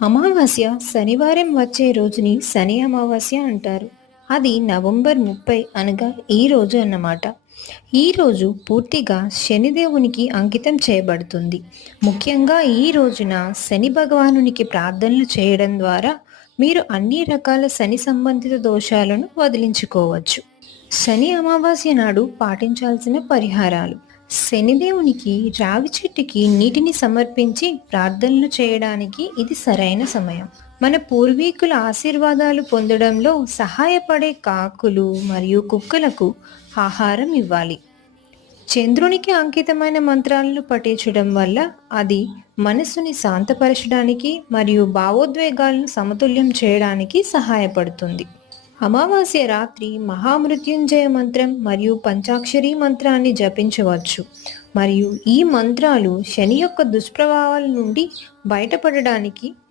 అమావాస్య శనివారం వచ్చే రోజుని శని అమావాస్య అంటారు. అది నవంబర్ 30 అనగా ఈ రోజు అన్నమాట. ఈ రోజు పూర్తిగా శనిదేవునికి అంకితం చేయబడుతుంది. ముఖ్యంగా ఈ రోజున శని భగవానునికి ప్రార్థనలు చేయడం ద్వారా మీరు అన్ని రకాల శని సంబంధిత దోషాలను వదిలించుకోవచ్చు. శని అమావాస్య నాడు పాటించాల్సిన పరిహారాలు: శనిదేవునికి రావి చెట్టుకి నీటిని సమర్పించి ప్రార్థనలు చేయడానికి ఇది సరైన సమయం. మన పూర్వీకుల ఆశీర్వాదాలు పొందడంలో సహాయపడే కాకులు మరియు కుక్కలకు ఆహారం ఇవ్వాలి. చంద్రునికి అంకితమైన మంత్రాలను పఠించడం వల్ల అది మనసుని శాంతపరచడానికి మరియు భావోద్వేగాలను సమతుల్యం చేయడానికి సహాయపడుతుంది. అమావాస్య రాత్రి మహామృత్యుంజయ మంత్రం మరియు పంచాక్షరి మంత్రాన్ని జపించవచ్చు మరియు ఈ మంత్రాలు శని యొక్క దుష్ప్రభావాల నుండి బయటపడడానికి